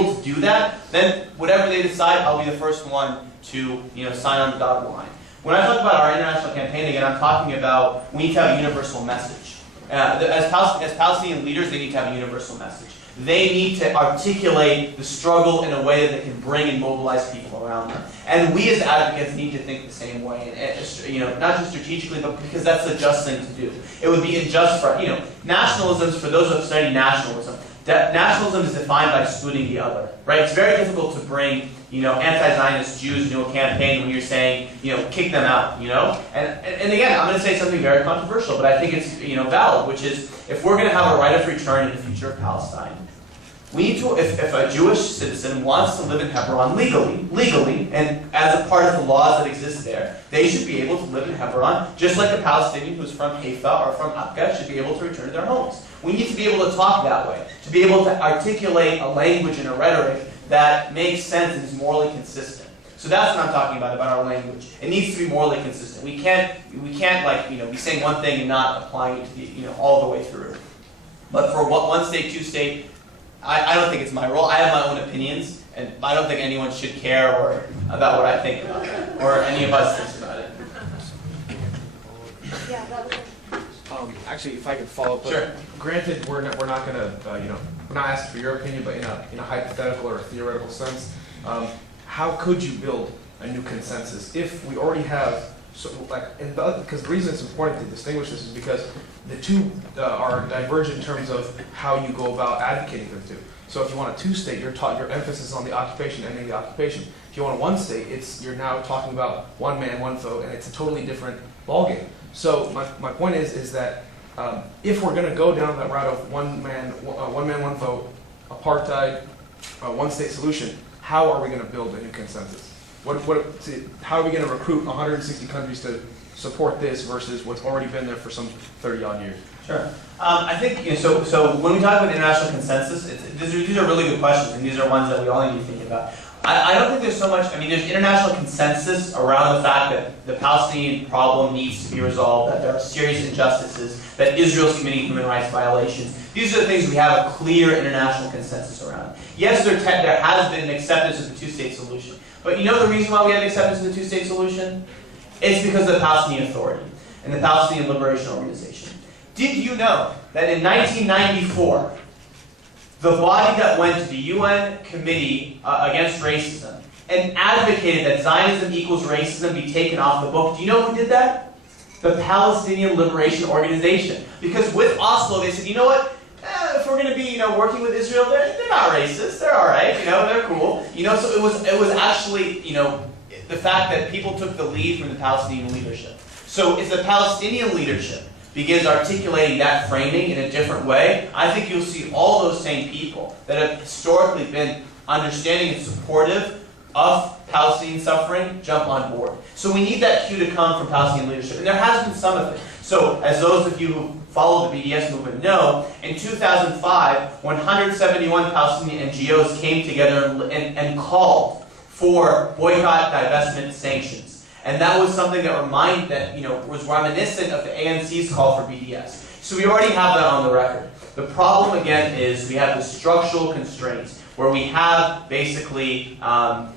able to do that, then whatever they decide, I'll be the first one to sign on the dotted line. When I talk about our international campaign, again, I'm talking about we need to have a universal message. As Palestinian leaders, they need to have a universal message. They need to articulate the struggle in a way that they can bring and mobilize people around them. And we as advocates need to think the same way, and, not just strategically, but because that's the just thing to do. It would be unjust for, nationalisms, for those who have studied nationalism, nationalism is defined by excluding the other, right? It's very difficult to bring, anti-Zionist Jews into a campaign when you're saying, kick them out, And again, I'm going to say something very controversial, but I think it's, valid, which is, if we're going to have a right of return in the future of Palestine, we need to, if a Jewish citizen wants to live in Hebron legally, and as a part of the laws that exist there, they should be able to live in Hebron, just like a Palestinian who's from Haifa or from Akka should be able to return to their homes. We need to be able to talk that way, to be able to articulate a language and a rhetoric that makes sense and is morally consistent. So that's what I'm talking about our language. It needs to be morally consistent. We can't be saying one thing and not applying it to the, all the way through. But for one state, two state, I don't think it's my role. I have my own opinions, and I don't think anyone should care about what I think about it, or any of us thinks about it. Yeah, that was actually, if I could follow up. Sure. Granted, we're not going to, we're not asking for your opinion, but in a hypothetical or a theoretical sense, how could you build a new consensus if we already have, because the reason it's important to distinguish this is because the two are divergent in terms of how you go about advocating for the two. So if you want a two-state, your emphasis is on the occupation, ending the occupation. If you want a one-state, you're now talking about one man, one vote, and it's a totally different ballgame. So my point is that if we're going to go down that route of one man, one vote, apartheid, one-state solution, how are we going to build a new consensus? How are we going to recruit 160 countries to support this versus what's already been there for some 30-odd years? Sure. I think, so when we talk about international consensus, these are really good questions, and these are ones that we all need to be thinking about. I don't think there's so much, there's international consensus around the fact that the Palestinian problem needs to be resolved, that there are serious injustices, that Israel's committing human rights violations. These are the things we have a clear international consensus around. Yes, there has been an acceptance of the two-state solution. But the reason why we have acceptance of the two-state solution? It's because of the Palestinian Authority and the Palestinian Liberation Organization. Did you know that in 1994, the body that went to the UN Committee Against Racism and advocated that Zionism equals racism be taken off the book, do you know who did that? The Palestinian Liberation Organization. Because with Oslo, they said, you know what? If we're going to be, working with Israel, they're not racist. They're all right. They're cool. So it was actually, the fact that people took the lead from the Palestinian leadership. So if the Palestinian leadership begins articulating that framing in a different way, I think you'll see all those same people that have historically been understanding and supportive of Palestinian suffering jump on board. So we need that cue to come from Palestinian leadership, and there has been some of it. So as those of you who follow the BDS movement know, in 2005, 171 Palestinian NGOs came together and called for boycott, divestment, sanctions. And that was something that was reminiscent of the ANC's call for BDS. So we already have that on the record. The problem, again, is we have the structural constraints, where we have basically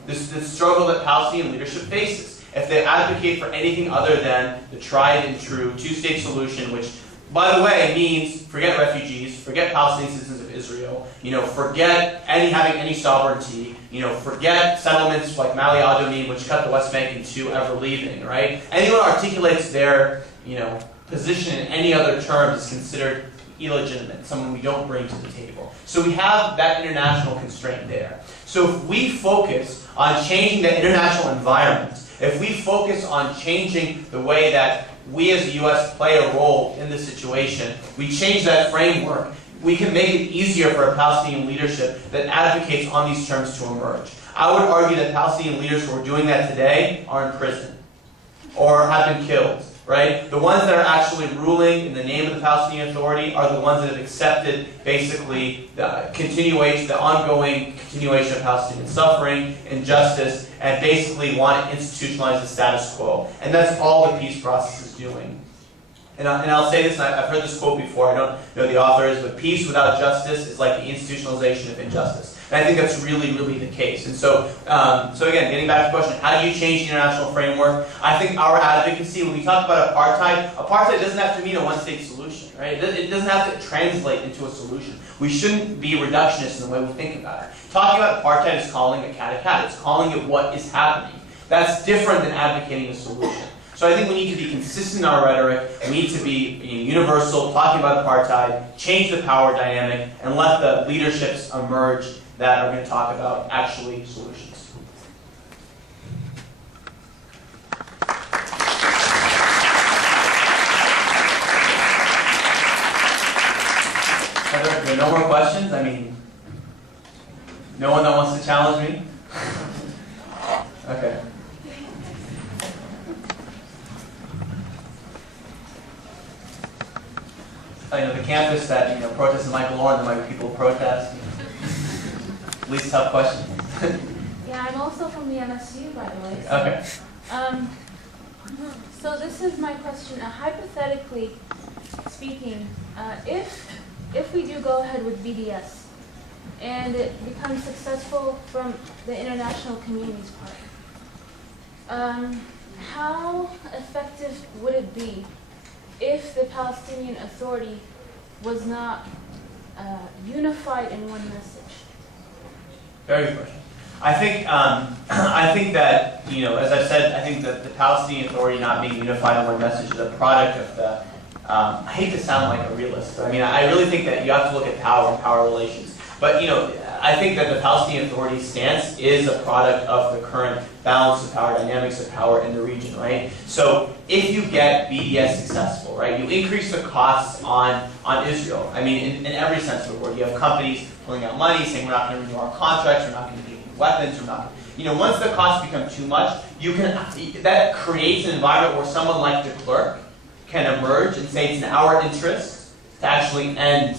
this struggle that Palestinian leadership faces. If they advocate for anything other than the tried and true two-state solution, which, by the way, means forget refugees, forget Palestinian citizens of Israel, forget having any sovereignty, forget settlements like Mali Adumim, which cut the West Bank in two, ever leaving, right? Anyone who articulates their, position in any other terms is considered illegitimate, someone we don't bring to the table. So we have that international constraint there. So if we focus on changing the international environment, if we focus on changing the way that we as the U.S. play a role in this situation, we change that framework, we can make it easier for a Palestinian leadership that advocates on these terms to emerge. I would argue that Palestinian leaders who are doing that today are in prison or have been killed, right? The ones that are actually ruling in the name of the Palestinian Authority are the ones that have accepted basically the ongoing continuation of Palestinian suffering, injustice, and basically want to institutionalize the status quo. And that's all the peace process is doing. And I'll say this, and I've heard this quote before, I don't know the authors, but peace without justice is like the institutionalization of injustice. And I think that's really, really the case. And so, so again, getting back to the question, how do you change the international framework? I think our advocacy, when we talk about apartheid doesn't have to mean a one-state solution, right? It doesn't have to translate into a solution. We shouldn't be reductionist in the way we think about it. Talking about apartheid is calling a cat a cat. It's calling it what is happening. That's different than advocating a solution. So I think we need to be consistent in our rhetoric. We need to be universal, talking about apartheid, change the power dynamic, and let the leaderships emerge that are going to talk about actually solutions. Are there no more questions? I mean, no one that wants to challenge me? Okay. The campus that protests Michael Oren, there might be people who protest. Least tough question. Yeah, I'm also from the MSU, by the way. So, Okay. So this is my question. Hypothetically speaking, if we do go ahead with BDS and it becomes successful from the international community's part, how effective would it be if the Palestinian Authority was not unified in one message? Very good question. I think that, as I said, I think that the Palestinian Authority not being unified in one message is a product of the, I hate to sound like a realist, but I really think that you have to look at power and power relations. But, I think that the Palestinian Authority's stance is a product of the current balance of power, dynamics of power in the region, right? So if you get BDS successful, right, you increase the costs on Israel. In every sense of the word. You have companies pulling out money, saying we're not going to renew our contracts, we're not going to give you weapons, we're not. Once the costs become too much, that creates an environment where someone like de Klerk can emerge and say it's in our interest to actually end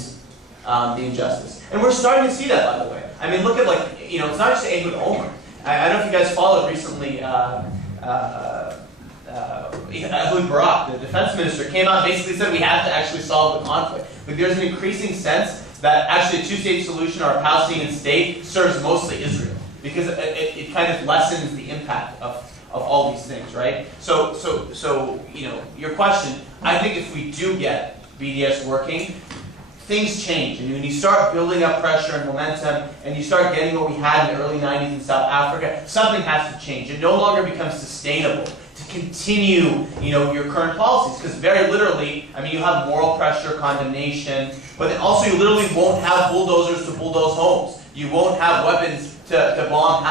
the injustice. And we're starting to see that, by the way. Look at it's not just Ehud Olmert. I don't know if you guys followed recently, Ehud Barak, the defense minister, came out and basically said we have to actually solve the conflict. But there's an increasing sense that actually a two-state solution or a Palestinian state serves mostly Israel because it kind of lessens the impact of all these things, right? So your question, I think if we do get BDS working, things change, and when you start building up pressure and momentum, and you start getting what we had in the early 90s in South Africa, something has to change. It no longer becomes sustainable to continue, your current policies, because very literally, you have moral pressure, condemnation, but then also you literally won't have bulldozers to bulldoze homes. You won't have weapons to bomb,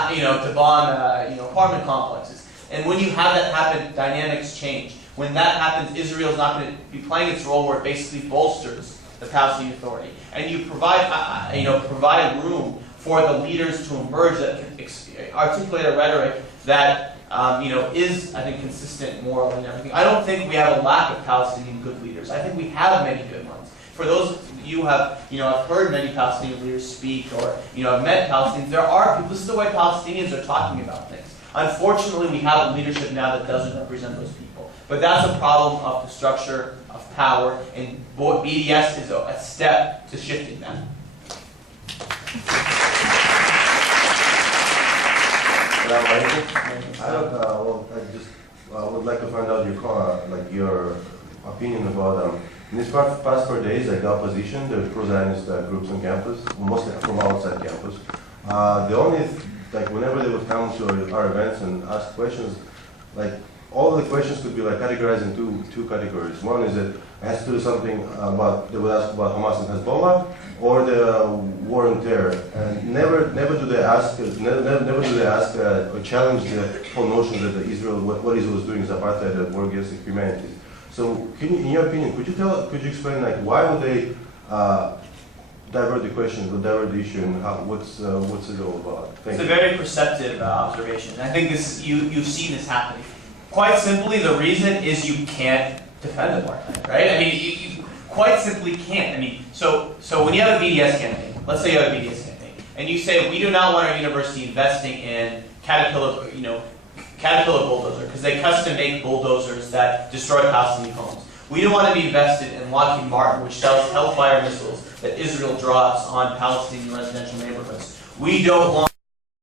apartment complexes. And when you have that happen, dynamics change. When that happens, Israel's not going to be playing its role where it basically bolsters the Palestinian Authority, and you provide room for the leaders to emerge that can articulate a rhetoric that is, I think, consistent morally and everything. I don't think we have a lack of Palestinian good leaders. I think we have many good ones. For those of you who have, I've heard many Palestinian leaders speak, or I've met Palestinians. There are people. This is the way Palestinians are talking about things. Unfortunately, we have a leadership now that doesn't represent those people. But that's a problem of the structure of power, and BDS is a step to shifting that. I would like to find out your opinion about in these past 4 days, the opposition, the pro-Zionist groups on campus, mostly from outside campus. The only whenever they would come to our events and ask questions, all of the questions could be categorized in two categories. One is that it has to do something about, they would ask about Hamas and Hezbollah, or the war on terror. And never do they ask or challenge the whole notion that Israel, what Israel is doing is apartheid, a war against humanity. So, in your opinion, could you explain why would they divert the question, divert the issue, and what's it all about? It's a very perceptive observation. I think you've seen this happening. Quite simply, the reason is you can't defend apartheid, right? You quite simply can't. So when you have a BDS campaign, let's say you have a BDS campaign, and you say we do not want our university investing in Caterpillar bulldozer because they custom make bulldozers that destroy Palestinian homes. We don't want to be invested in Lockheed Martin, which sells Hellfire missiles that Israel drops on Palestinian residential neighborhoods. we don't want